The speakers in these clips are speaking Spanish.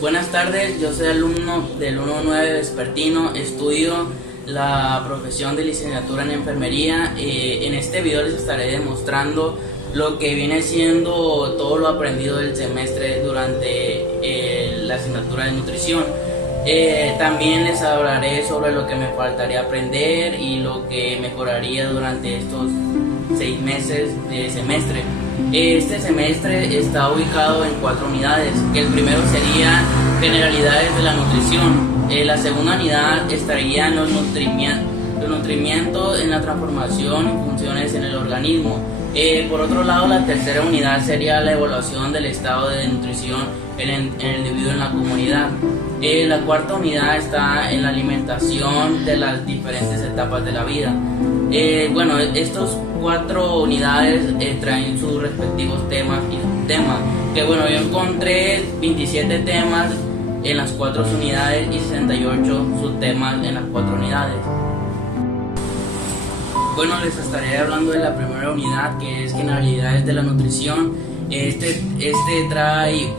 Buenas tardes, yo soy alumno del 1-9 vespertino, estudio la profesión de licenciatura en enfermería. En este video les estaré demostrando lo que viene siendo todo lo aprendido del semestre durante la asignatura de nutrición. También les hablaré sobre lo que me faltaría aprender y lo que mejoraría durante estos 6 meses de semestre. Este semestre está ubicado en 4 unidades, que el primero sería generalidades de la nutrición. La segunda unidad estaría en los nutrimientos en la transformación y funciones en el organismo. Por otro lado, la tercera unidad sería la evaluación del estado de nutrición en el individuo en la comunidad. La cuarta unidad está en la alimentación de las diferentes etapas de la vida. Bueno, estos 4 unidades traen sus respectivos temas y subtemas. Que bueno, yo encontré 27 temas en las 4 unidades y 68 subtemas en las 4 unidades. Bueno, les estaré hablando de la primera unidad, que es generalidades de la nutrición. Este trae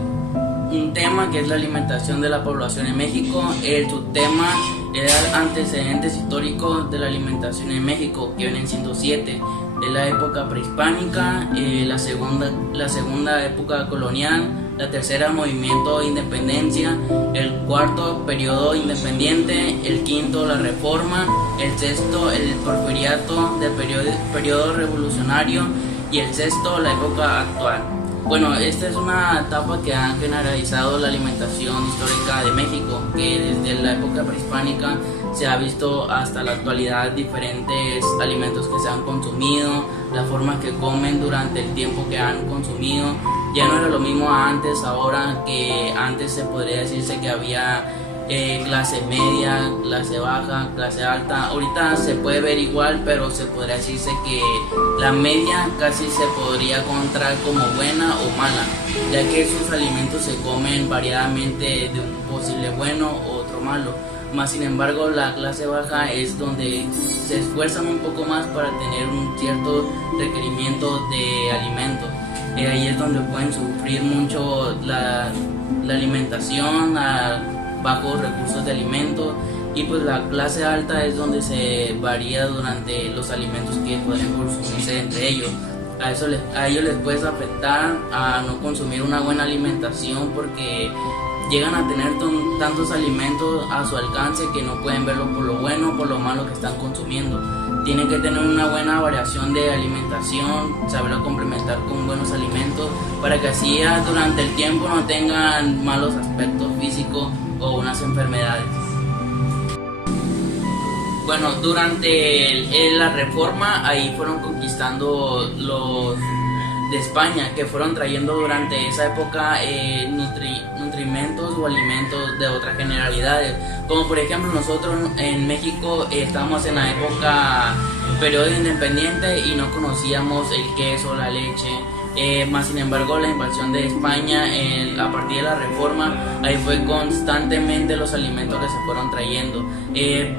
un tema que es la alimentación de la población en México. El subtema era antecedentes históricos de la alimentación en México, que vienen siendo 7. De la época prehispánica, la segunda época colonial, la tercera movimiento de independencia, el cuarto periodo independiente, el quinto la reforma, el sexto el porfiriato del periodo revolucionario y el sexto la época actual. Bueno, esta es una etapa que ha generalizado la alimentación histórica de México, que desde la época prehispánica se ha visto hasta la actualidad diferentes alimentos que se han consumido, la forma que comen durante el tiempo que han consumido. Ya no era lo mismo antes, ahora que antes se podría decirse que había clase media, clase baja, clase alta. Ahorita se puede ver igual, pero se podría decirse que la media casi se podría encontrar como buena o mala, ya que sus alimentos se comen variadamente de un posible bueno o otro malo. Más sin embargo, la clase baja es donde se esfuerzan un poco más para tener un cierto requerimiento de alimentos. Ahí es donde pueden sufrir mucho la alimentación a bajos recursos de alimentos, y pues la clase alta es donde se varía durante los alimentos que pueden consumirse entre ellos. A ellos les puede afectar a no consumir una buena alimentación, porque llegan a tener tantos alimentos a su alcance que no pueden verlo por lo bueno o por lo malo que están consumiendo. Tienen que tener una buena variación de alimentación, saberlo complementar con buenos alimentos, para que así durante el tiempo no tengan malos aspectos físicos o unas enfermedades. Bueno, durante la reforma ahí fueron conquistando los de España, que fueron trayendo durante esa época nutrimentos o alimentos de otras generalidades, como por ejemplo nosotros en México estamos en la época periodo independiente y no conocíamos el queso, la leche. Más sin embargo, la invasión de España a partir de la reforma, ahí fue constantemente los alimentos que se fueron trayendo.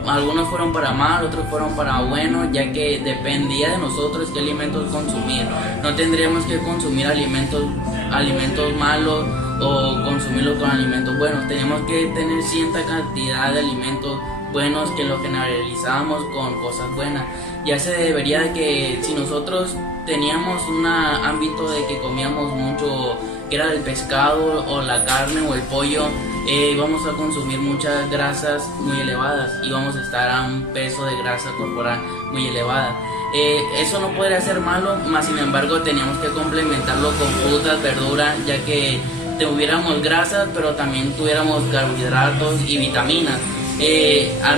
Algunos fueron para mal, otros fueron para bueno, ya que dependía de nosotros qué alimentos consumir. No tendríamos que consumir alimentos malos o consumirlos con alimentos buenos. Teníamos que tener cierta cantidad de alimentos buenos que lo generalizábamos con cosas buenas. Ya se debería de que si nosotros teníamos un ámbito de que comíamos mucho, que era el pescado o la carne o el pollo, íbamos a consumir muchas grasas muy elevadas, íbamos a estar a un peso de grasa corporal muy elevada. Eso no podría ser malo, más sin embargo teníamos que complementarlo con frutas, verduras, ya que tuviéramos grasas pero también tuviéramos carbohidratos y vitaminas.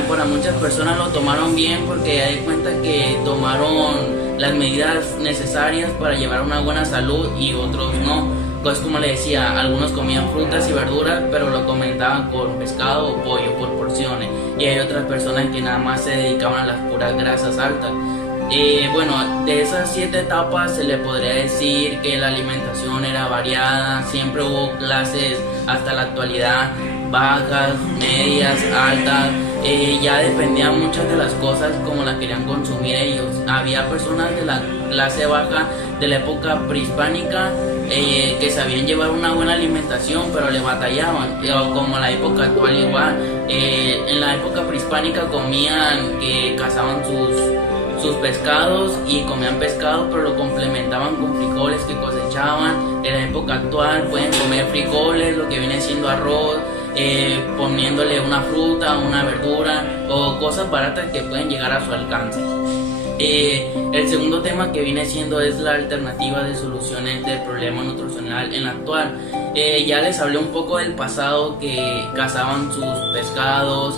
Para muchas personas lo tomaron bien, porque hay cuenta que tomaron las medidas necesarias para llevar una buena salud y otros no. Pues como le decía, algunos comían frutas y verduras, pero lo comentaban con pescado o pollo por porciones, y hay otras personas que nada más se dedicaban a las puras grasas altas. Bueno, de esas 7 etapas se le podría decir que la alimentación era variada, siempre hubo clases hasta la actualidad bajas, medias, altas. Ya dependían muchas de las cosas como las querían consumir ellos. Había personas de la clase baja de la época prehispánica que sabían llevar una buena alimentación, pero le batallaban, como en la época actual igual. En la época prehispánica comían, cazaban sus pescados y comían pescado, pero lo complementaban con frijoles que cosechaban. En la época actual pueden comer frijoles, lo que viene siendo arroz, poniéndole una fruta, una verdura o cosas baratas que pueden llegar a su alcance. El segundo tema que viene siendo es la alternativa de soluciones del problema nutricional en la actual. Ya les hablé un poco del pasado, que cazaban sus pescados,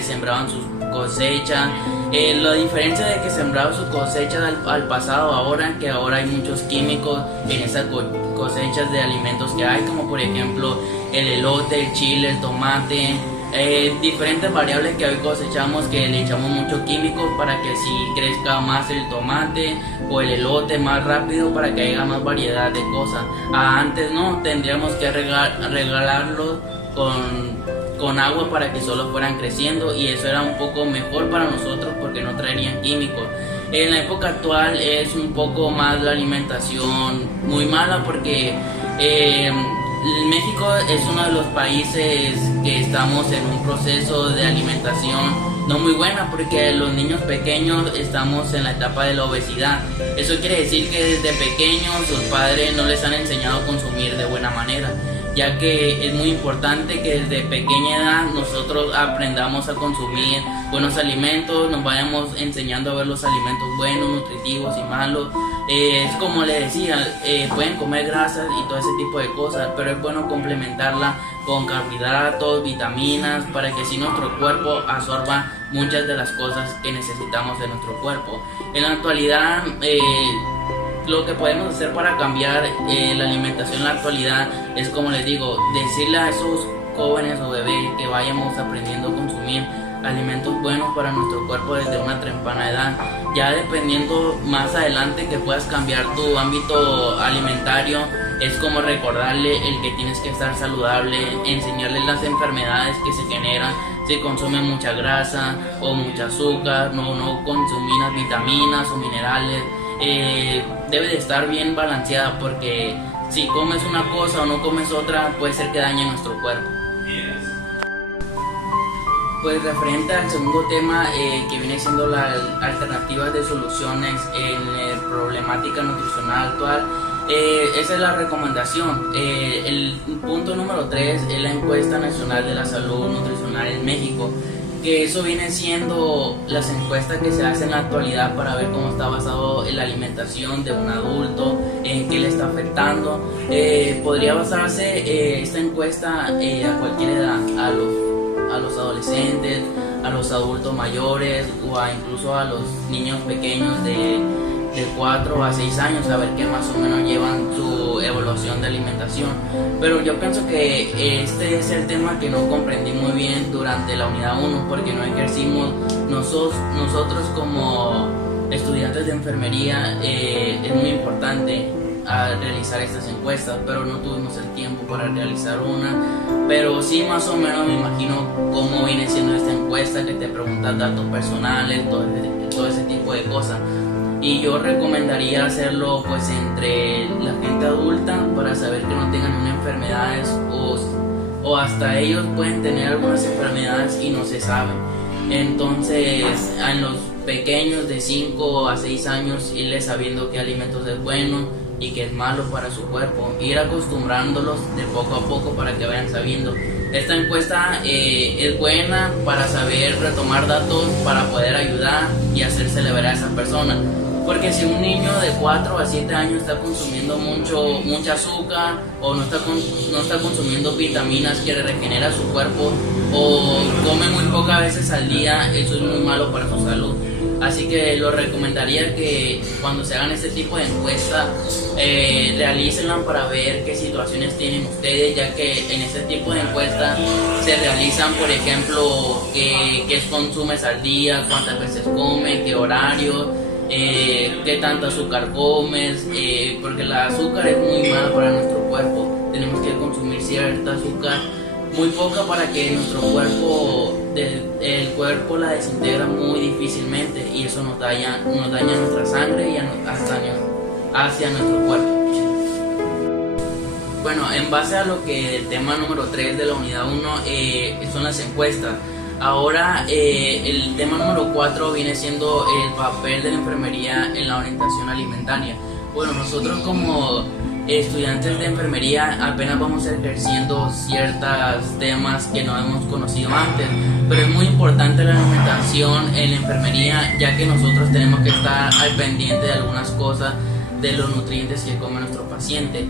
sembraban sus cosechas. La diferencia de que sembraban sus cosechas al pasado ahora, que ahora hay muchos químicos en esas cosechas de alimentos que hay, como por ejemplo el elote, el chile, el tomate, diferentes variables que hoy cosechamos, que le echamos muchos químicos para que así crezca más el tomate o el elote más rápido, para que haya más variedad de cosas. Antes no, tendríamos que regalarlo con agua para que solo fueran creciendo, y eso era un poco mejor para nosotros porque no traerían químicos. En la época actual es un poco más la alimentación muy mala, porque México es uno de los países que estamos en un proceso de alimentación no muy buena, porque los niños pequeños estamos en la etapa de la obesidad. Eso quiere decir que desde pequeños sus padres no les han enseñado a consumir de buena manera, ya que es muy importante que desde pequeña edad nosotros aprendamos a consumir buenos alimentos, nos vayamos enseñando a ver los alimentos buenos, nutritivos y malos. Es como les decía, pueden comer grasas y todo ese tipo de cosas, pero es bueno complementarla con carbohidratos, vitaminas, para que así nuestro cuerpo absorba muchas de las cosas que necesitamos de nuestro cuerpo. En la actualidad, lo que podemos hacer para cambiar la alimentación en la actualidad es, como les digo, decirle a esos jóvenes o bebés que vayamos aprendiendo a consumir alimentos buenos para nuestro cuerpo desde una temprana edad. Ya dependiendo más adelante que puedas cambiar tu ámbito alimentario, es como recordarle el que tienes que estar saludable, enseñarles las enfermedades que se generan si consumen mucha grasa o mucha azúcar, no consumir las vitaminas o minerales. Debe de estar bien balanceada, porque si comes una cosa o no comes otra, puede ser que dañe nuestro cuerpo. Pues referente al segundo tema, que viene siendo las alternativas de soluciones en la problemática nutricional actual, esa es la recomendación. El punto número 3 es la encuesta nacional de la salud nutricional en México, que eso viene siendo las encuestas que se hacen en la actualidad para ver cómo está basado en la alimentación de un adulto, en qué le está afectando. Podría basarse esta encuesta a cualquier edad, a los adolescentes, a los adultos mayores o incluso a los niños pequeños de 4 a 6 años, a ver qué más o menos llevan su evaluación de alimentación. Pero yo pienso que este es el tema que no comprendí muy bien durante la unidad 1, porque no ejercimos nosotros como estudiantes de enfermería. Es muy importante realizar estas encuestas, pero no tuvimos el tiempo para realizar una. Pero sí, más o menos me imagino cómo viene siendo esta encuesta, que te preguntan datos personales, todo ese tipo de cosas. Y yo recomendaría hacerlo pues entre la gente adulta, para saber que no tengan enfermedades, o hasta ellos pueden tener algunas enfermedades y no se saben. Entonces, en los pequeños de 5 a 6 años, irles sabiendo qué alimentos es bueno y qué es malo para su cuerpo, ir acostumbrándolos de poco a poco para que vayan sabiendo. Esta encuesta es buena para saber retomar datos, para poder ayudar y hacérsele ver a esa persona. Porque si un niño de 4 a 7 años está consumiendo mucha azúcar, o no está consumiendo vitaminas que le regenera su cuerpo, o come muy pocas veces al día, eso es muy malo para su salud. Así que lo recomendaría que cuando se hagan este tipo de encuestas, realícenla para ver qué situaciones tienen ustedes, ya que en este tipo de encuestas se realizan, por ejemplo, qué consumes al día, cuántas veces comes, qué horario, qué tanto azúcar comes, porque el azúcar es muy malo para nuestro cuerpo. Tenemos que consumir cierta azúcar, muy poca, para que nuestro cuerpo, el cuerpo la desintegra muy difícilmente, y eso nos daña nuestra sangre y hasta hacia nuestro cuerpo. Bueno, en base a lo que el tema número 3 de la unidad 1 son las encuestas. Ahora el tema número 4 viene siendo el papel de la enfermería en la orientación alimentaria. Bueno, nosotros como estudiantes de enfermería apenas vamos ejerciendo ciertos temas que no hemos conocido antes, pero es muy importante la alimentación en la enfermería, ya que nosotros tenemos que estar al pendiente de algunas cosas, de los nutrientes que come nuestro paciente.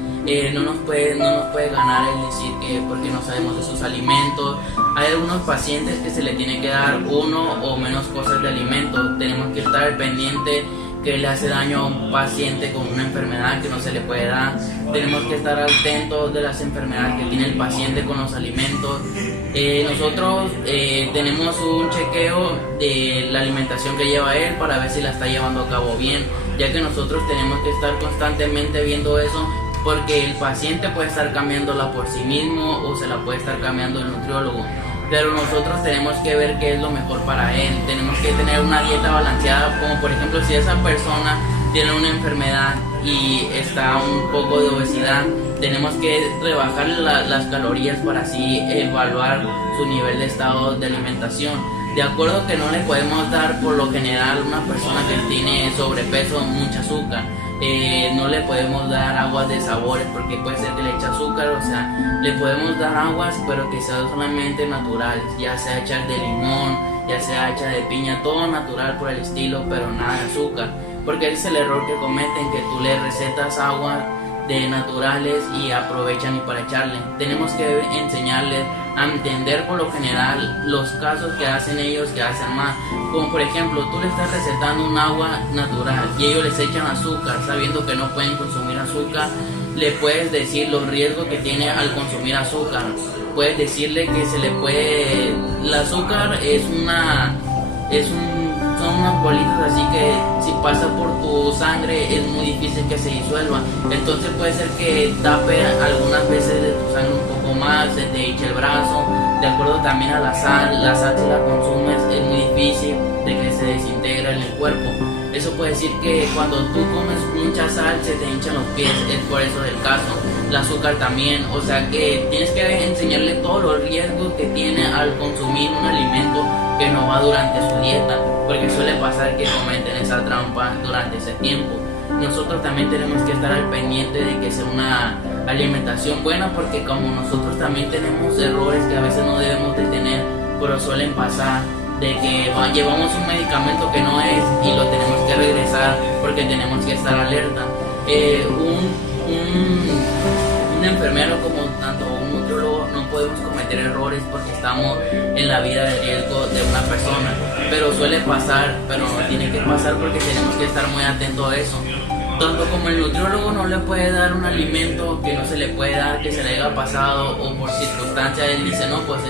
No nos puede ganar el decir que porque no sabemos de sus alimentos. Hay algunos pacientes que se le tiene que dar uno o menos cosas de alimento. Tenemos que estar al pendiente que le hace daño a un paciente con una enfermedad que no se le puede dar. Tenemos que estar atentos de las enfermedades que tiene el paciente con los alimentos. Nosotros tenemos un chequeo de la alimentación que lleva él para ver si la está llevando a cabo bien, ya que nosotros tenemos que estar constantemente viendo eso, porque el paciente puede estar cambiándola por sí mismo o se la puede estar cambiando el nutriólogo, pero nosotros tenemos que ver qué es lo mejor para él. Tenemos que tener una dieta balanceada, como por ejemplo si esa persona tiene una enfermedad y está un poco de obesidad, tenemos que rebajar las calorías para así evaluar su nivel de estado de alimentación. De acuerdo que no le podemos dar por lo general a una persona que tiene sobrepeso mucha azúcar. No le podemos dar aguas de sabores porque puede ser que le eche azúcar. O sea, le podemos dar aguas pero que sean solamente naturales, ya sea hechas de limón, ya sea hecha de piña, todo natural por el estilo, pero nada de azúcar, porque ese es el error que cometen, que tú le recetas agua de naturales y aprovechan y para echarle. Tenemos que enseñarles a entender por lo general los casos que hacen ellos, que hacen más. Como por ejemplo, tú le estás recetando un agua natural y ellos les echan azúcar, sabiendo que no pueden consumir azúcar. Le puedes decir los riesgos que tiene al consumir azúcar. Puedes decirle que se le puede... El azúcar son unas bolitas, así que si pasa por tu sangre es muy difícil que se disuelva. Entonces puede ser que tape algunas veces de tu sangre un poco más, se te hinche el brazo. De acuerdo también a la sal si la consumes es muy difícil de que se desintegre en el cuerpo. Eso puede decir que cuando tú comes mucha sal se te hinchan los pies, es por eso del caso. El azúcar también, o sea que tienes que enseñarle todos los riesgos que tiene al consumir un alimento que no va durante su dieta, porque suele pasar que cometen esa trampa durante ese tiempo. Nosotros también tenemos que estar al pendiente de que sea una alimentación buena, porque como nosotros también tenemos errores que a veces no debemos de tener, pero suelen pasar, de que llevamos un medicamento que no es y lo tenemos que regresar porque tenemos que estar alerta. Un enfermero como tanto un nutriólogo no podemos cometer errores porque estamos en la vida de riesgo de una persona, pero suele pasar, pero no tiene que pasar porque tenemos que estar muy atentos a eso. Tanto como el nutriólogo no le puede dar un alimento que no se le puede dar, que se le haya pasado o por circunstancia él dice no, pues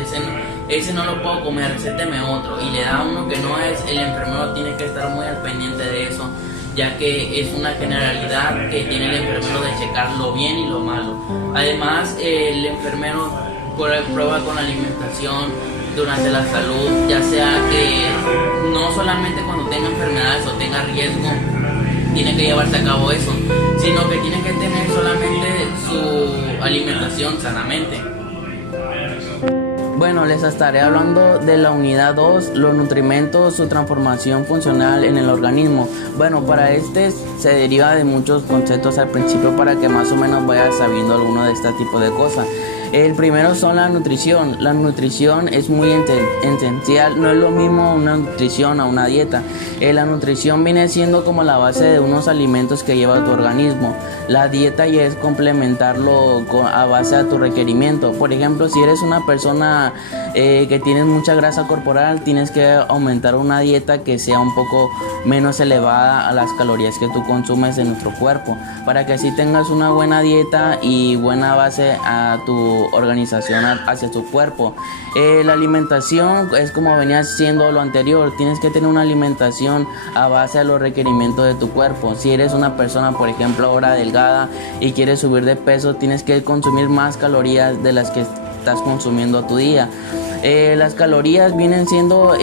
ese no lo puedo comer, recéteme otro, y le da uno que no es. El enfermero tiene que estar muy al pendiente de eso, ya que es una generalidad que tiene el enfermero de checar lo bien y lo malo. Además, el enfermero prueba con la alimentación durante la salud, ya sea que no solamente cuando tenga enfermedades o tenga riesgo tiene que llevarse a cabo eso, sino que tiene que tener solamente su alimentación sanamente. Bueno, les estaré hablando de la unidad 2, los nutrimentos, su transformación funcional en el organismo. Bueno, para se deriva de muchos conceptos al principio para que más o menos vayas sabiendo alguno de este tipo de cosas. El primero son la nutrición. La nutrición es muy esencial, no es lo mismo una nutrición a una dieta. La nutrición viene siendo como la base de unos alimentos que lleva tu organismo. La dieta ya es complementarlo a base de tu requerimiento. Por ejemplo, si eres una persona que tienes mucha grasa corporal, tienes que aumentar una dieta que sea un poco menos elevada a las calorías que tú consumes en nuestro cuerpo, para que así tengas una buena dieta y buena base a tu organización hacia tu cuerpo. La alimentación es como venía siendo lo anterior, tienes que tener una alimentación a base de los requerimientos de tu cuerpo. Si eres una persona, por ejemplo, ahora delgada y quieres subir de peso, tienes que consumir más calorías de las que estás consumiendo a tu día. Las calorías vienen siendo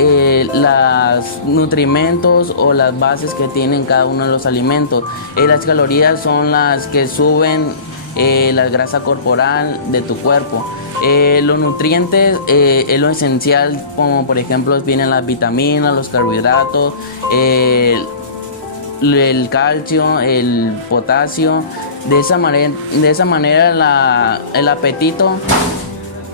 los nutrimentos o las bases que tienen cada uno de los alimentos. Las calorías son las que suben la grasa corporal de tu cuerpo. Los nutrientes es lo esencial, como por ejemplo vienen las vitaminas, los carbohidratos, el calcio, el potasio. De esa manera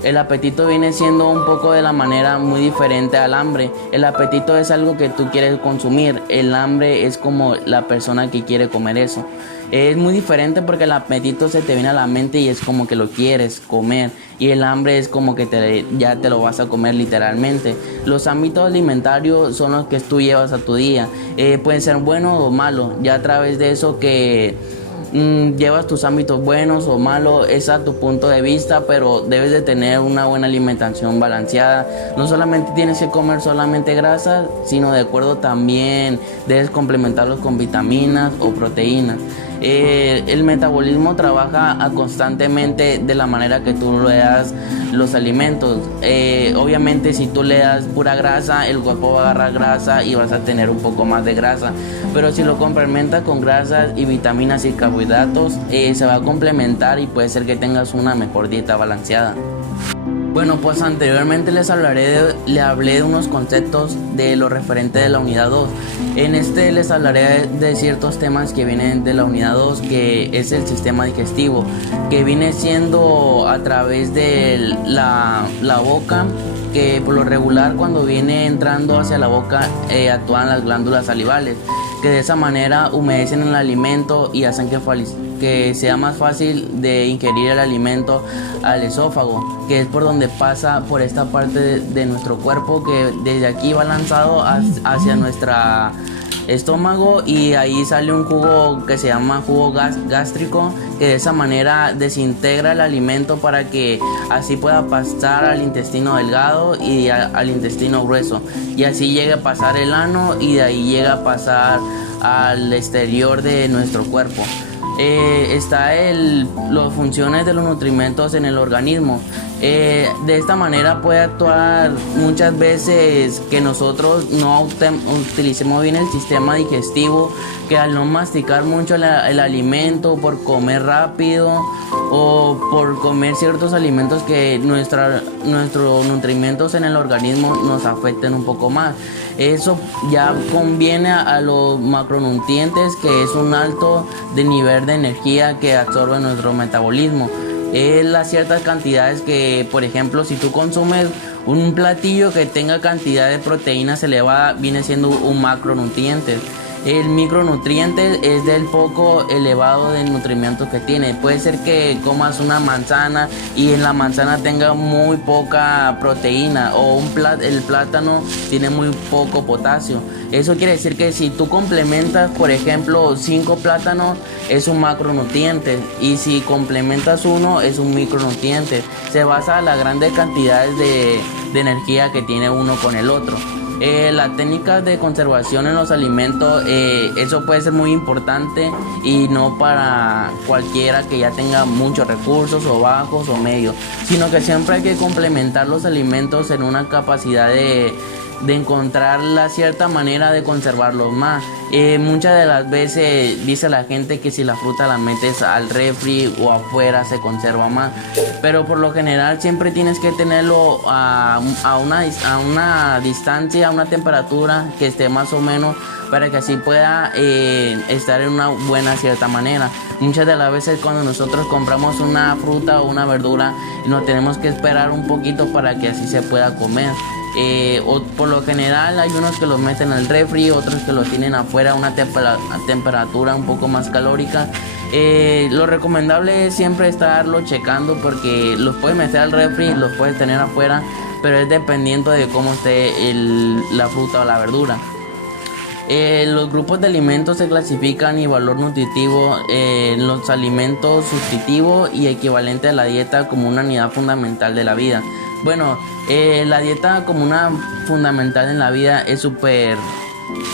el apetito viene siendo un poco de la manera muy diferente al hambre. El apetito es algo que tú quieres consumir, el hambre es como la persona que quiere comer eso. Es muy diferente porque el apetito se te viene a la mente y es como que lo quieres comer, y el hambre es como que ya te lo vas a comer literalmente. Los ámbitos alimentarios son los que tú llevas a tu día, pueden ser buenos o malos, ya a través de eso que llevas tus ámbitos buenos o malos, es a tu punto de vista, pero debes de tener una buena alimentación balanceada. No solamente tienes que comer solamente grasas, sino de acuerdo también debes complementarlos con vitaminas o proteínas. El metabolismo trabaja constantemente de la manera que tú le das los alimentos. Obviamente si tú le das pura grasa, el cuerpo va a agarrar grasa y vas a tener un poco más de grasa, pero si lo complementas con grasas y vitaminas y carbohidratos, se va a complementar y puede ser que tengas una mejor dieta balanceada. Bueno, pues anteriormente les hablé de unos conceptos de lo referente de la unidad 2. En este les hablaré de ciertos temas que vienen de la unidad 2, que es el sistema digestivo, que viene siendo a través de la boca, que por lo regular cuando viene entrando hacia la boca actúan las glándulas salivales, que de esa manera humedecen el alimento y hacen que sea más fácil de ingerir el alimento al esófago, que es por donde pasa por esta parte de nuestro cuerpo, que desde aquí va lanzado hacia nuestro estómago, y ahí sale un jugo que se llama jugo gástrico, que de esa manera desintegra el alimento para que así pueda pasar al intestino delgado y al intestino grueso, y así llegue a pasar el ano y de ahí llega a pasar al exterior de nuestro cuerpo. Está las funciones de los nutrimentos en el organismo. De esta manera puede actuar muchas veces que nosotros no utilicemos bien el sistema digestivo, que al no masticar mucho el alimento, por comer rápido o por comer ciertos alimentos que nuestros nutrimentos en el organismo nos afecten un poco más. Eso ya conviene a los macronutrientes, que es un alto de nivel de energía que absorbe nuestro metabolismo. Es las ciertas cantidades que, por ejemplo, si tú consumes un platillo que tenga cantidad de proteínas elevada, viene siendo un macronutriente. El micronutriente es del poco elevado de nutrimientos que tiene. Puede ser que comas una manzana y en la manzana tenga muy poca proteína, o el plátano tiene muy poco potasio. Eso quiere decir que si tú complementas, por ejemplo, 5 plátanos es un macronutriente, y si complementas uno es un micronutriente. Se basa en las grandes cantidades de energía que tiene uno con el otro. Las técnicas de conservación en los alimentos, eso puede ser muy importante, y no para cualquiera que ya tenga muchos recursos o bajos o medios, sino que siempre hay que complementar los alimentos en una capacidad de encontrar la cierta manera de conservarlos más. Muchas de las veces dice la gente que si la fruta la metes al refri o afuera se conserva más, pero por lo general siempre tienes que tenerlo a una distancia, a una temperatura que esté más o menos, para que así pueda estar en una buena cierta manera. Muchas de las veces cuando nosotros compramos una fruta o una verdura, nos tenemos que esperar un poquito para que así se pueda comer. O por lo general hay unos que los meten al refri, otros que los tienen afuera a una temperatura un poco más calórica. Lo recomendable es siempre estarlo checando, porque los puedes meter al refri, los puedes tener afuera, pero es dependiendo de cómo esté la fruta o la verdura. Los grupos de alimentos se clasifican y valor nutritivo en los alimentos sustitutivos y equivalente a la dieta como una unidad fundamental de la vida. Bueno, la dieta como una fundamental en la vida es súper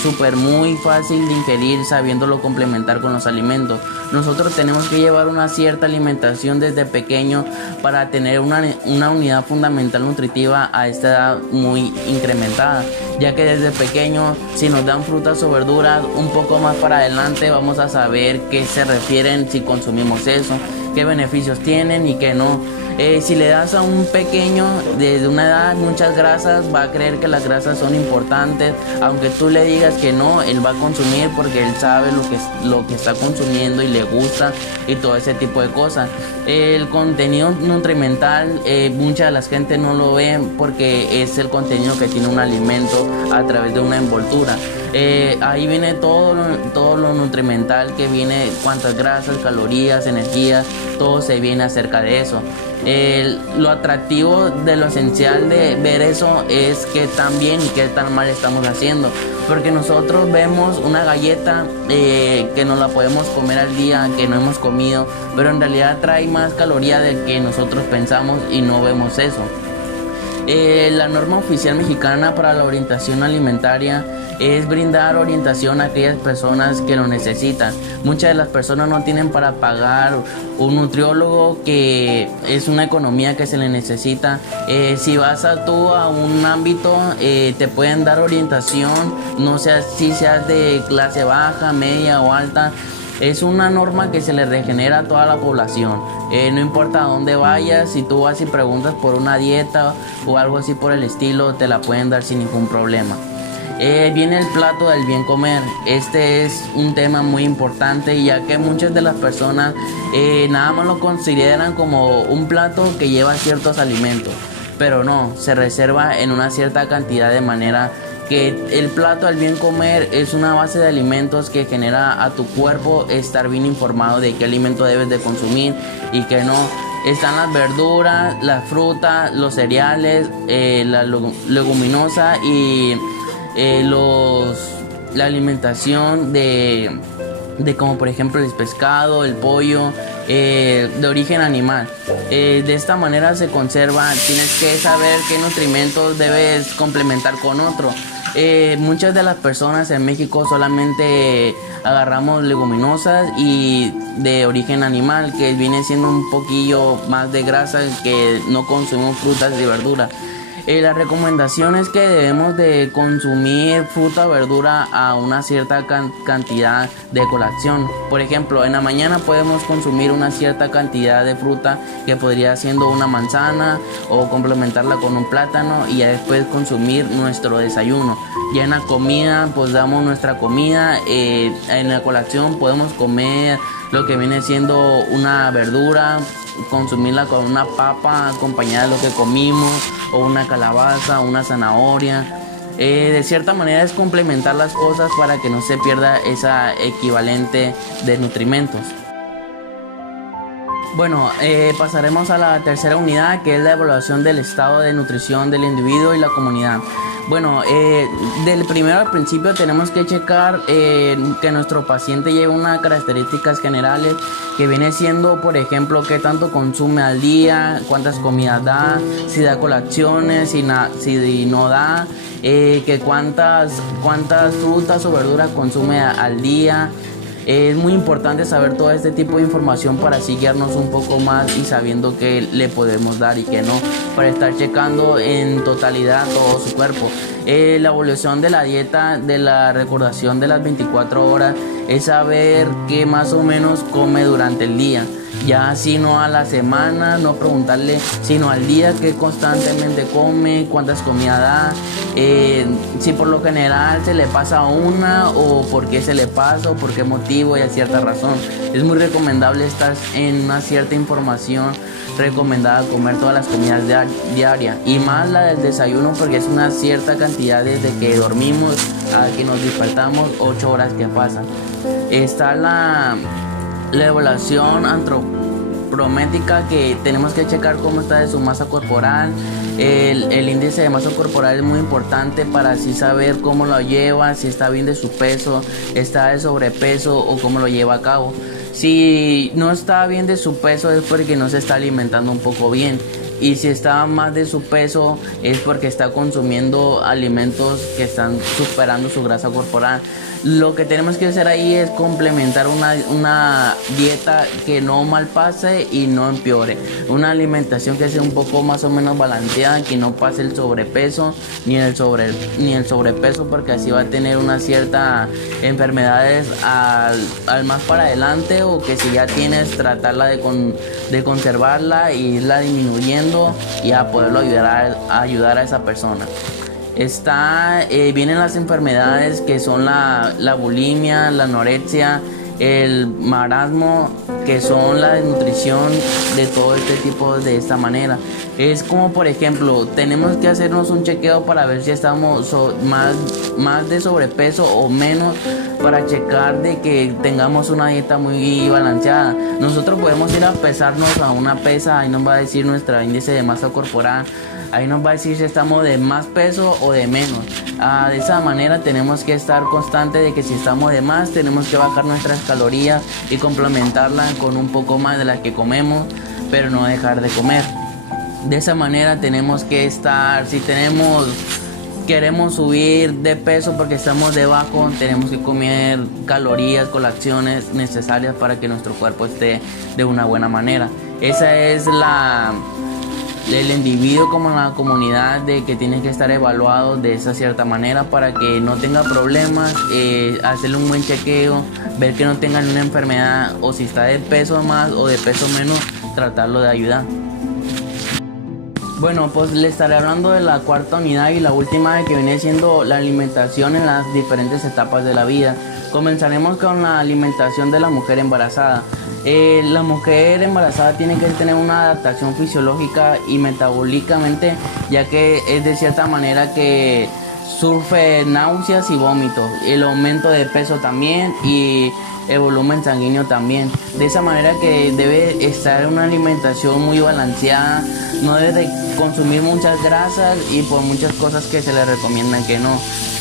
súper muy fácil de ingerir sabiéndolo complementar con los alimentos. Nosotros tenemos que llevar una cierta alimentación desde pequeño para tener una unidad fundamental nutritiva a esta edad muy incrementada, ya que desde pequeño, si nos dan frutas o verduras, un poco más para adelante vamos a saber qué se refieren si consumimos eso, qué beneficios tienen y qué no. Si le das a un pequeño desde una edad muchas grasas, va a creer que las grasas son importantes, aunque tú le digas que no, él va a consumir porque él sabe lo que está consumiendo y le gusta y todo ese tipo de cosas. El contenido nutrimental, mucha de la gente no lo ve porque es el contenido que tiene un alimento a través de una envoltura. Ahí viene todo lo nutrimental que viene, cuántas grasas, calorías, energía, todo se viene acerca de eso. Lo atractivo de lo esencial de ver eso es qué tan bien y qué tan mal estamos haciendo, porque nosotros vemos una galleta que nos la podemos comer al día, que no hemos comido, pero en realidad trae más calorías del que nosotros pensamos y no vemos eso. La norma oficial mexicana para la orientación alimentaria es brindar orientación a aquellas personas que lo necesitan. Muchas de las personas no tienen para pagar un nutriólogo, que es una economía que se le necesita. Si vas tú a un ámbito, te pueden dar orientación, no sé si seas de clase baja, media o alta. Es una norma que se le regenera a toda la población. No importa a dónde vayas, si tú vas y preguntas por una dieta o algo así por el estilo, te la pueden dar sin ningún problema. Viene el plato del bien comer. Este es un tema muy importante, ya que muchas de las personas nada más lo consideran como un plato que lleva ciertos alimentos, pero no, se reserva en una cierta cantidad, de manera que el plato del bien comer es una base de alimentos que genera a tu cuerpo estar bien informado de qué alimento debes de consumir y qué no. Están las verduras, las frutas, los cereales, la leguminosa y la alimentación de como por ejemplo el pescado, el pollo, de origen animal. De esta manera se conserva. Tienes que saber qué nutrimentos debes complementar con otro. Muchas de las personas en México solamente agarramos leguminosas y de origen animal, que viene siendo un poquillo más de grasa, que no consumimos frutas y verduras. La recomendación es que debemos de consumir fruta o verdura a una cierta cantidad de colación. Por ejemplo, en la mañana podemos consumir una cierta cantidad de fruta, que podría siendo una manzana, o complementarla con un plátano, y ya después consumir nuestro desayuno. Ya en la comida, pues damos nuestra comida. En la colación podemos comer lo que viene siendo una verdura, consumirla con una papa acompañada de lo que comimos, o una calabaza, una zanahoria. De cierta manera es complementar las cosas para que no se pierda esa equivalente de nutrimentos. Bueno, pasaremos a la tercera unidad, que es la evaluación del estado de nutrición del individuo y la comunidad. Bueno, del primero al principio tenemos que checar que nuestro paciente lleve unas características generales, que viene siendo, por ejemplo, qué tanto consume al día, cuántas comidas da, si da colaciones, si no da, que cuántas frutas o verduras consume al día. Es muy importante saber todo este tipo de información para así guiarnos un poco más y sabiendo qué le podemos dar y qué no, para estar checando en totalidad todo su cuerpo. La evolución de la dieta, de la recordación de las 24 horas, es saber qué más o menos come durante el día. Ya si no a la semana, no preguntarle, sino al día, qué constantemente come, cuántas comidas da, si por lo general se le pasa una, o por qué se le pasa, o por qué motivo y a cierta razón. Es muy recomendable estar en una cierta información recomendada, comer todas las comidas diarias, y más la del desayuno, porque es una cierta cantidad desde que dormimos a que nos despertamos, 8 horas que pasan. Está la evaluación antropométrica, que tenemos que checar cómo está de su masa corporal. El índice de masa corporal es muy importante para así saber cómo lo lleva, si está bien de su peso, está de sobrepeso o cómo lo lleva a cabo. Si no está bien de su peso es porque no se está alimentando un poco bien. y si está más de su peso es porque está consumiendo alimentos que están superando su grasa corporal. Lo que tenemos que hacer ahí es complementar una dieta que no malpase y no empeore. Una alimentación que sea un poco más o menos balanceada, que no pase el sobrepeso ni el sobrepeso, porque así va a tener una cierta enfermedades al más para adelante, o que si ya tienes, tratarla de conservarla y irla disminuyendo y a poderlo ayudar a esa persona. Vienen las enfermedades que son la bulimia, la anorexia, el marasmo, que son la desnutrición de todo este tipo de esta manera. Es como, por ejemplo, tenemos que hacernos un chequeo para ver si estamos más de sobrepeso o menos, para checar de que tengamos una dieta muy balanceada. Nosotros podemos ir a pesarnos a una pesa, ahí nos va a decir nuestro índice de masa corporal. Ahí nos va a decir si estamos de más peso o de menos. De esa manera tenemos que estar constante de que si estamos de más, tenemos que bajar nuestras calorías y complementarlas con un poco más de las que comemos, pero no dejar de comer. De esa manera tenemos que estar, si queremos subir de peso porque estamos debajo, tenemos que comer calorías, colaciones necesarias para que nuestro cuerpo esté de una buena manera. Esa es el individuo como la comunidad, de que tiene que estar evaluado de esa cierta manera para que no tenga problemas, hacerle un buen chequeo, ver que no tengan una enfermedad, o si está de peso más o de peso menos, tratarlo de ayudar. Bueno, pues le estaré hablando de la cuarta unidad y la última, que viene siendo la alimentación en las diferentes etapas de la vida. Comenzaremos con la alimentación de la mujer embarazada. La mujer embarazada tiene que tener una adaptación fisiológica y metabólicamente, ya que es de cierta manera que sufre náuseas y vómitos, el aumento de peso también y el volumen sanguíneo también. De esa manera que debe estar una alimentación muy balanceada, no debe consumir muchas grasas y por muchas cosas que se le recomiendan que no.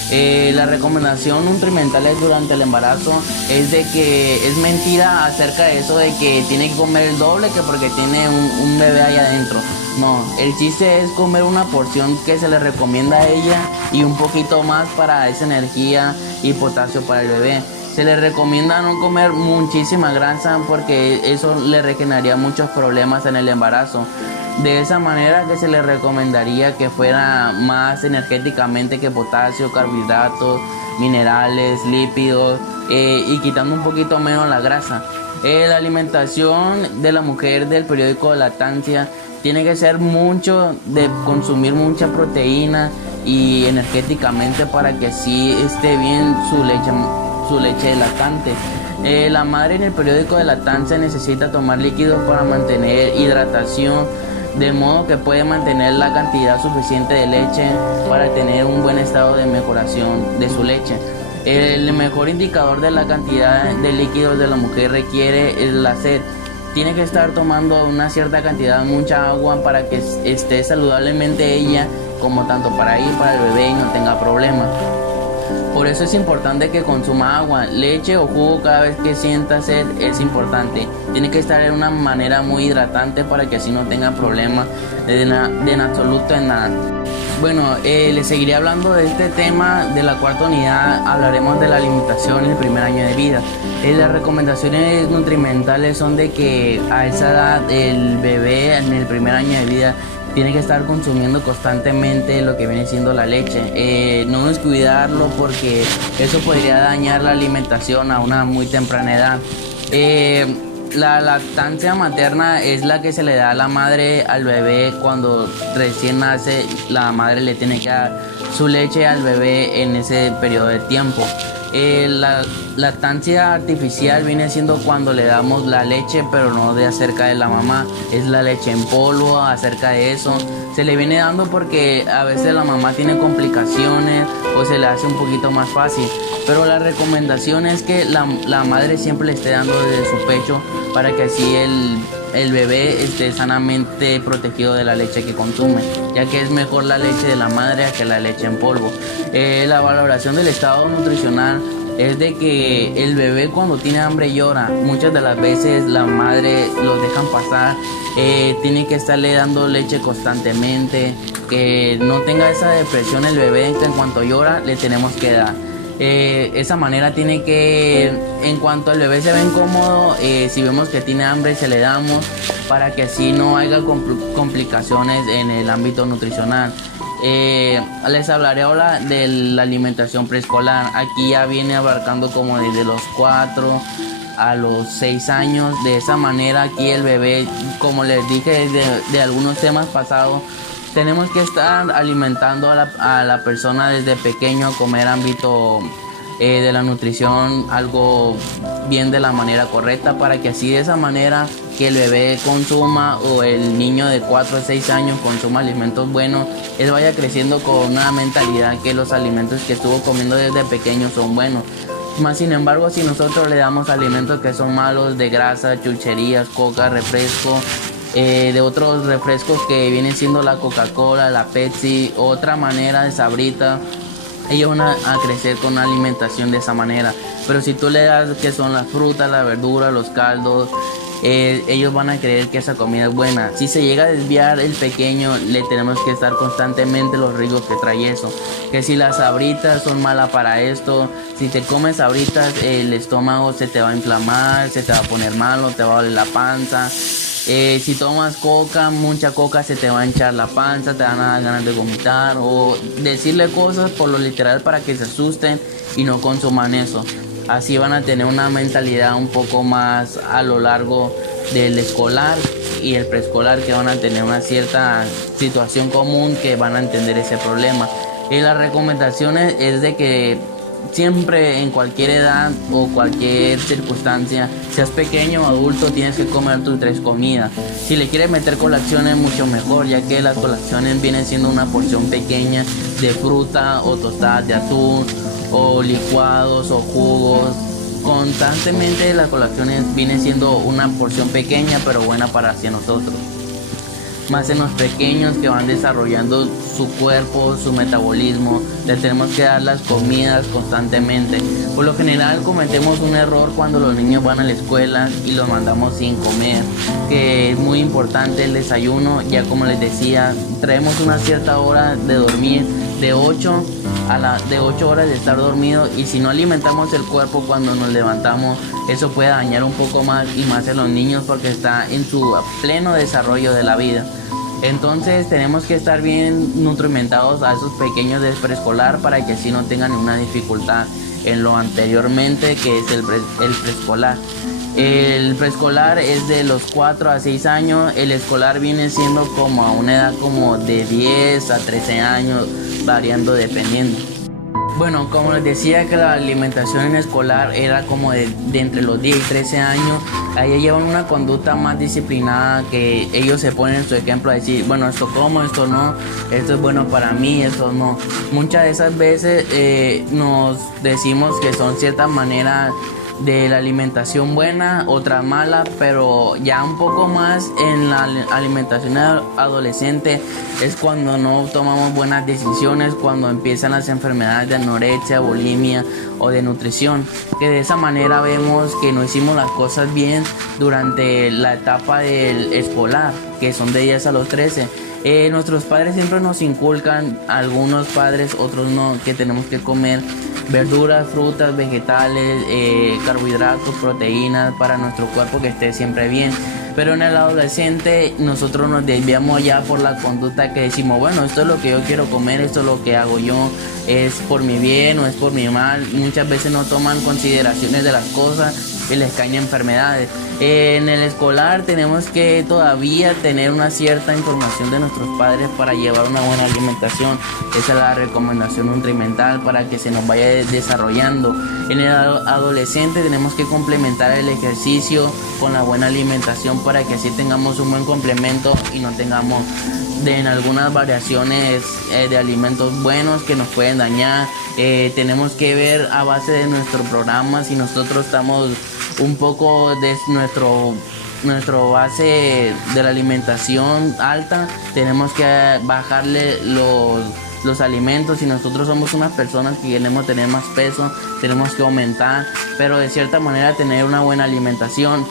La recomendación nutrimental durante el embarazo es de que es mentira acerca de eso de que tiene que comer el doble que porque tiene un bebé ahí adentro. No, el chiste es comer una porción que se le recomienda a ella y un poquito más para esa energía y potasio para el bebé. Se le recomienda no comer muchísima grasa porque eso le generaría muchos problemas en el embarazo. De esa manera que se le recomendaría que fuera más energéticamente que potasio, carbohidratos, minerales, lípidos, y quitando un poquito menos la grasa. La alimentación de la mujer del periodo de lactancia tiene que ser mucho de consumir mucha proteína y energéticamente para que así esté bien su leche lactante. La madre en el periodo de lactancia necesita tomar líquidos para mantener hidratación, de modo que puede mantener la cantidad suficiente de leche para tener un buen estado de mejoración de su leche. El mejor indicador de la cantidad de líquidos de la mujer requiere es la sed. Tiene que estar tomando una cierta cantidad, mucha agua, para que esté saludablemente ella, como tanto para ella y para el bebé, y no tenga problemas. Por eso es importante que consuma agua, leche o jugo cada vez que sienta sed, es importante. Tiene que estar en una manera muy hidratante para que así no tenga problemas en absoluto en nada. Bueno, les seguiré hablando de este tema de la cuarta unidad. Hablaremos de la alimentación en el primer año de vida. Las recomendaciones nutrimentales son de que a esa edad el bebé en el primer año de vida tiene que estar consumiendo constantemente lo que viene siendo la leche. No descuidarlo porque eso podría dañar la alimentación a una muy temprana edad. La lactancia materna es la que se le da a la madre al bebé cuando recién nace. La madre le tiene que dar su leche al bebé en ese periodo de tiempo. La lactancia artificial viene siendo cuando le damos la leche, pero no de acerca de la mamá, es la leche en polvo. Acerca de eso se le viene dando porque a veces la mamá tiene complicaciones o se le hace un poquito más fácil, pero la recomendación es que la madre siempre le esté dando desde su pecho para que así el bebé esté sanamente protegido de la leche que consume, ya que es mejor la leche de la madre que la leche en polvo. La valoración del estado nutricional es de que el bebé cuando tiene hambre llora. Muchas de las veces la madre los dejan pasar, tiene que estarle dando leche constantemente, que no tenga esa depresión el bebé, que en cuanto llora le tenemos que dar. Esa manera tiene que, en cuanto el bebé se ve incómodo, si vemos que tiene hambre se le damos para que así no haya complicaciones en el ámbito nutricional. Les hablaré ahora de la alimentación preescolar. Aquí ya viene abarcando como desde los 4 a los 6 años. De esa manera aquí el bebé, como les dije de algunos temas pasados, tenemos que estar alimentando a la persona desde pequeño, comer ámbito de la nutrición, algo bien de la manera correcta, para que así de esa manera que el bebé consuma, o el niño de 4 a 6 años consuma alimentos buenos, él vaya creciendo con una mentalidad que los alimentos que estuvo comiendo desde pequeño son buenos. Más sin embargo, si nosotros le damos alimentos que son malos, de grasa, chucherías, coca, refresco, de otros refrescos que vienen siendo la Coca-Cola, la Pepsi, otra manera de Sabrita, ellos van a crecer con una alimentación de esa manera. Pero si tú le das que son las frutas, la verdura, los caldos, ellos van a creer que esa comida es buena. Si se llega a desviar el pequeño, le tenemos que estar constantemente los riesgos que trae eso. Que si las sabritas son malas para esto, si te comes sabritas, el estómago se te va a inflamar, se te va a poner malo, te va a doler la panza. Si tomas coca, mucha coca, se te va a hinchar la panza, te van a dar ganas de vomitar, o decirle cosas por lo literal para que se asusten y no consuman eso. Así van a tener una mentalidad un poco más a lo largo del escolar y el preescolar, que van a tener una cierta situación común, que van a entender ese problema. Y las recomendaciones es de que siempre, en cualquier edad o cualquier circunstancia, seas pequeño o adulto, tienes que comer tus 3 comidas. Si le quieres meter colaciones, mucho mejor, ya que las colaciones vienen siendo una porción pequeña de fruta o tostadas de atún, o licuados o jugos. Constantemente las colaciones vienen siendo una porción pequeña pero buena para hacia nosotros. Más en los pequeños que van desarrollando su cuerpo, su metabolismo, les tenemos que dar las comidas constantemente. Por lo general cometemos un error cuando los niños van a la escuela y los mandamos sin comer, que es muy importante el desayuno. Ya como les decía, traemos una cierta hora de dormir, de 8 horas de estar dormido, y si no alimentamos el cuerpo cuando nos levantamos, eso puede dañar un poco más, y más en los niños, porque está en su pleno desarrollo de la vida. Entonces tenemos que estar bien nutrimentados a esos pequeños de preescolar, para que así no tengan ninguna dificultad en lo anteriormente, que es el preescolar. El preescolar es de los 4 a 6 años, el escolar viene siendo como a una edad como de 10 a 13 años, variando dependiendo. Bueno, como les decía, que la alimentación en escolar era como de entre los 10 y 13 años. Ahí llevan una conducta más disciplinada, que ellos se ponen en su ejemplo a decir, bueno, esto como, esto no, esto es bueno para mí, esto no. Muchas de esas veces nos decimos que son ciertas maneras de la alimentación buena, otra mala, pero ya un poco más en la alimentación adolescente es cuando no tomamos buenas decisiones, cuando empiezan las enfermedades de anorexia, bulimia o de nutrición, que de esa manera vemos que no hicimos las cosas bien durante la etapa del escolar, que son de 10 a los 13. Nuestros padres siempre nos inculcan, algunos padres, otros no, que tenemos que comer verduras, frutas, vegetales, carbohidratos, proteínas para nuestro cuerpo, que esté siempre bien. Pero en el adolescente nosotros nos desviamos ya por la conducta, que decimos, bueno, esto es lo que yo quiero comer, esto es lo que hago yo, es por mi bien o es por mi mal. Muchas veces no toman consideraciones de las cosas y les caen enfermedades. En el escolar tenemos que todavía tener una cierta información de nuestros padres para llevar una buena alimentación. Esa es la recomendación nutrimental, para que se nos vaya desarrollando. En el adolescente tenemos que complementar el ejercicio con la buena alimentación, para que así tengamos un buen complemento y no tengamos en algunas variaciones de alimentos buenos que nos pueden dañar. Tenemos que ver a base de nuestro programa si nosotros estamos un poco de nuestro base de la alimentación alta, tenemos que bajarle los alimentos. Si nosotros somos unas personas que queremos tener más peso, tenemos que aumentar, pero de cierta manera tener una buena alimentación.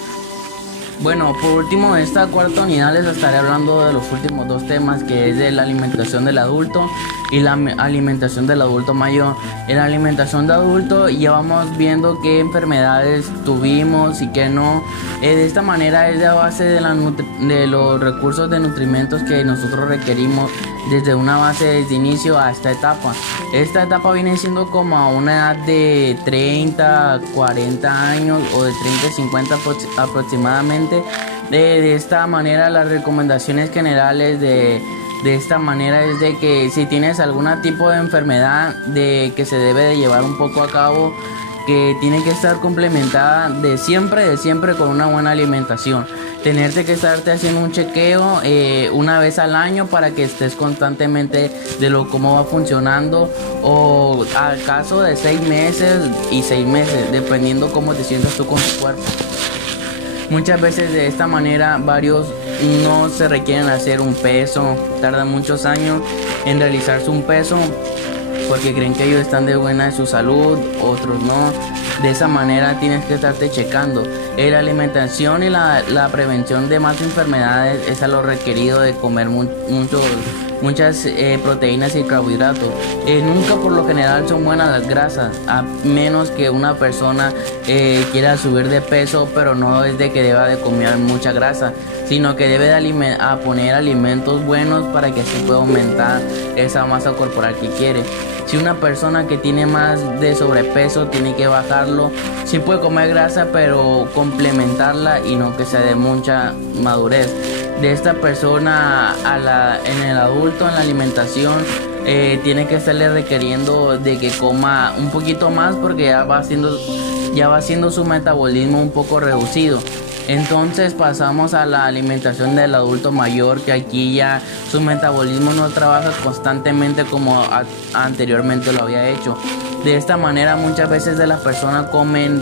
Bueno, por último, de esta cuarta unidad les estaré hablando de los últimos dos temas, que es de la alimentación del adulto y la alimentación del adulto mayor. En la alimentación de adulto ya vamos viendo qué enfermedades tuvimos y qué no. De esta manera es de base de los recursos de nutrimentos que nosotros requerimos desde una base desde inicio a esta etapa. Esta etapa viene siendo como a una edad de 30, 40 años o de 30 a 50 aproximadamente. De esta manera las recomendaciones generales de esta manera es de que si tienes algún tipo de enfermedad de que se debe de llevar un poco a cabo, que tiene que estar complementada de siempre con una buena alimentación. Tenerte que estarte haciendo un chequeo una vez al año para que estés constantemente de cómo va funcionando, o al caso de 6 meses y 6 meses, dependiendo cómo te sientas tú con tu cuerpo. Muchas veces de esta manera varios no se requieren hacer un peso, tardan muchos años en realizarse un peso porque creen que ellos están de buena de su salud, otros no. De esa manera tienes que estarte checando. La alimentación y la prevención de más enfermedades es a lo requerido de comer muchas proteínas y carbohidratos. Nunca por lo general son buenas las grasas, a menos que una persona quiera subir de peso, pero no es de que deba de comer mucha grasa, sino que debe de poner alimentos buenos para que así pueda aumentar esa masa corporal que quiere. Si una persona que tiene más de sobrepeso tiene que bajarlo, sí puede comer grasa, pero complementarla y no que sea de mucha madurez. De esta persona en el adulto, en la alimentación, tiene que estarle requiriendo de que coma un poquito más porque ya va haciendo su metabolismo un poco reducido. Entonces pasamos a la alimentación del adulto mayor, que aquí ya su metabolismo no trabaja constantemente como anteriormente lo había hecho. De esta manera muchas veces de las personas comen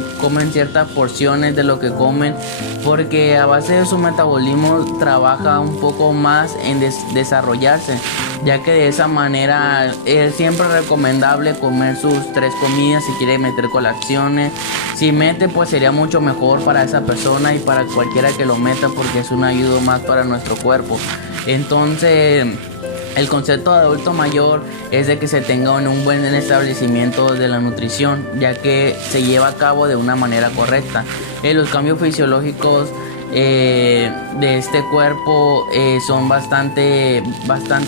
ciertas porciones de lo que comen, porque a base de su metabolismo trabaja un poco más en desarrollarse, ya que de esa manera es siempre recomendable comer sus 3 comidas si quiere meter colaciones. Si mete, pues sería mucho mejor para esa persona y para cualquiera que lo meta, porque es una ayuda más para nuestro cuerpo. Entonces el concepto de adulto mayor es de que se tenga un buen establecimiento de la nutrición, ya que se lleva a cabo de una manera correcta. Los cambios fisiológicos de este cuerpo son bastante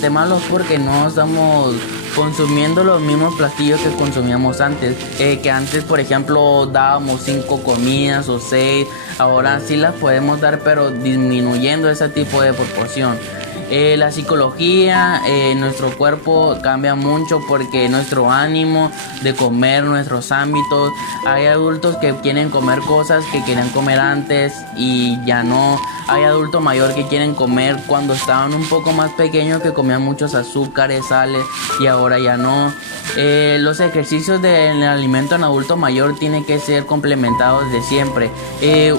malos, porque no estamos consumiendo los mismos platillos que consumíamos antes. Que antes, por ejemplo, dábamos 5 comidas o 6, ahora sí las podemos dar, pero disminuyendo ese tipo de proporción. La psicología, nuestro cuerpo cambia mucho porque nuestro ánimo de comer, nuestros ámbitos, hay adultos que quieren comer cosas que querían comer antes y ya no. Hay adultos mayores que quieren comer cuando estaban un poco más pequeños, que comían muchos azúcares, sales, y ahora ya no. Los ejercicios del alimento en adulto mayor tienen que ser complementados de siempre.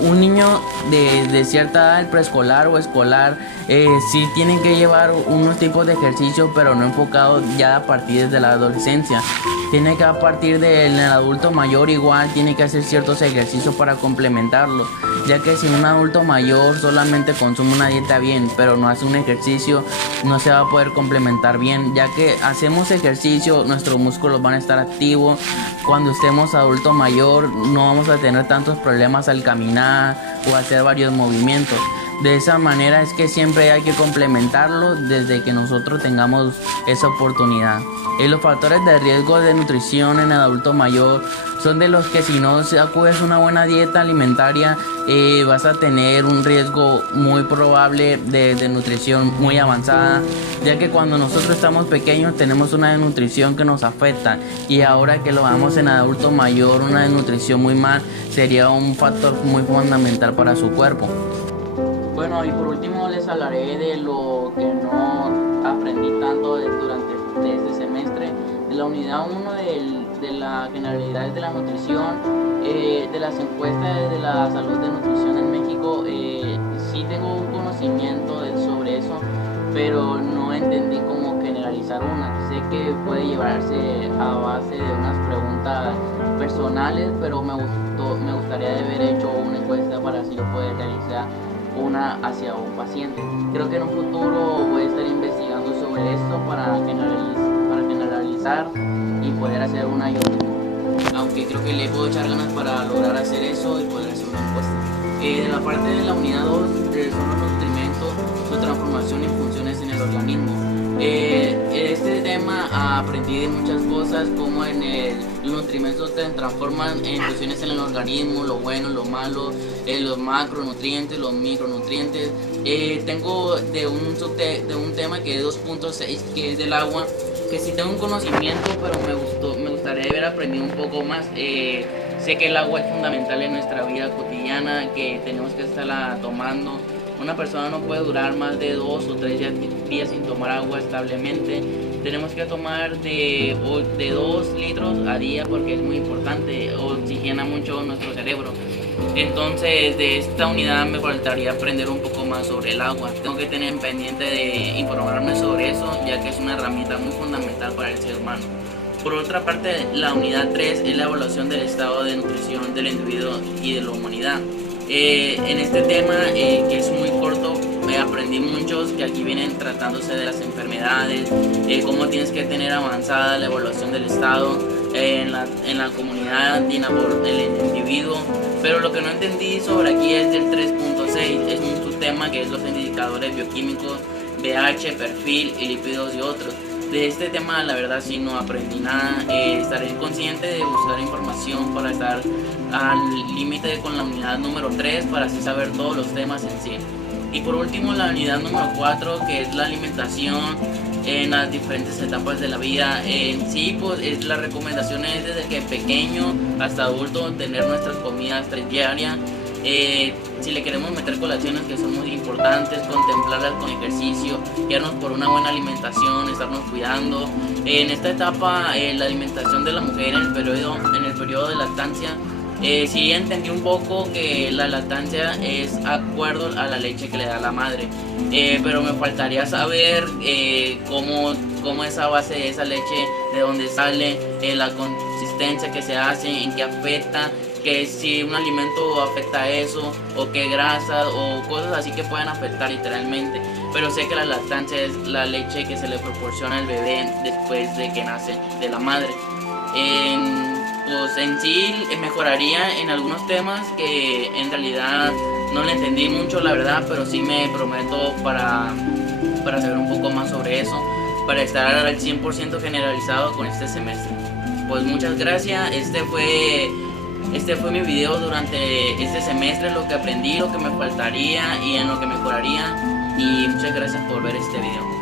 Un niño de cierta edad, preescolar o escolar, sí tienen que llevar unos tipos de ejercicios, pero no enfocados ya a partir de la adolescencia. Tiene que a partir del adulto mayor igual tiene que hacer ciertos ejercicios para complementarlos, ya que si un adulto mayor solamente consume una dieta bien, pero no hace un ejercicio, no se va a poder complementar bien. Ya que hacemos ejercicio, nuestros músculos van a estar activos. Cuando estemos adulto mayor no vamos a tener tantos problemas al caminar o hacer varios movimientos. De esa manera es que siempre hay que complementarlo desde que nosotros tengamos esa oportunidad. Los factores de riesgo de nutrición en el adulto mayor son de los que si no acudes a una buena dieta alimentaria, vas a tener un riesgo muy probable de nutrición muy avanzada, ya que cuando nosotros estamos pequeños tenemos una desnutrición que nos afecta, y ahora que lo vamos en adulto mayor, una desnutrición muy mal sería un factor muy fundamental para su cuerpo. Bueno, y por último les hablaré de lo que no aprendí tanto durante este semestre, de la unidad 1 de las generalidades de la nutrición, de las encuestas de la salud de nutrición en México. Sí tengo un conocimiento sobre eso, pero no entendí cómo generalizar una. sé que puede llevarse a base de unas preguntas personales, pero me gustaría haber hecho una encuesta para así lo poder realizar una hacia un paciente. Creo que en un futuro voy a estar investigando sobre esto para generalizar y poder hacer una yo mismo. Aunque creo que le puedo echar ganas para lograr hacer eso y poder hacer una encuesta. De la parte de la unidad 2 son los nutrimentos, su transformación y funciones en el organismo. Este tema aprendí de muchas cosas, como los nutrimentos se transforman en funciones en el organismo, lo bueno, lo malo, los macronutrientes, los micronutrientes. Tengo de un tema que es 2.6, que es del agua, que sí tengo un conocimiento, pero me gustaría haber aprendido un poco más. Sé que el agua es fundamental en nuestra vida cotidiana, que tenemos que estarla tomando. Una persona no puede durar más de 2 o 3 días sin tomar agua establemente. Tenemos que tomar de 2 litros a día porque es muy importante, oxigena mucho nuestro cerebro. Entonces de esta unidad me faltaría aprender un poco más sobre el agua. Tengo que tener pendiente de informarme sobre eso, ya que es una herramienta muy fundamental para el ser humano. Por otra parte, la unidad 3 es la evaluación del estado de nutrición del individuo y de la humanidad. En este tema, que es muy corto, aprendí muchos que aquí vienen tratándose de las enfermedades, cómo tienes que tener avanzada la evaluación del estado en la comunidad y en el individuo. Pero lo que no entendí sobre aquí es del 3.6, es un subtema que es los indicadores bioquímicos, pH, perfil y lípidos y otros. De este tema la verdad sí no aprendí nada. Estaré consciente de buscar información para estar al límite con la unidad número 3 para así saber todos los temas en sí. Y por último la unidad número 4, que es la alimentación en las diferentes etapas de la vida. En sí, pues la recomendación es desde que pequeño hasta adulto tener nuestras comidas diarias. Si le queremos meter colaciones que son muy importantes, contemplarlas con ejercicio, guiarnos por una buena alimentación, estarnos cuidando. En esta etapa, la alimentación de la mujer en el periodo de lactancia, sí entendí un poco que la lactancia es acuerdo a la leche que le da la madre, pero me faltaría saber cómo es a base de esa leche, de dónde sale, la consistencia que se hace, en qué afecta, que si un alimento afecta a eso, o qué grasas o cosas así que pueden afectar literalmente. Pero sé que la lactancia es la leche que se le proporciona al bebé después de que nace de la madre. Pues en sí mejoraría en algunos temas que en realidad no le entendí mucho, la verdad, pero sí me prometo para saber un poco más sobre eso, para estar al 100% generalizado con este semestre. Pues muchas gracias. Este fue mi video durante este semestre, lo que aprendí, lo que me faltaría y en lo que mejoraría. Y muchas gracias por ver este video.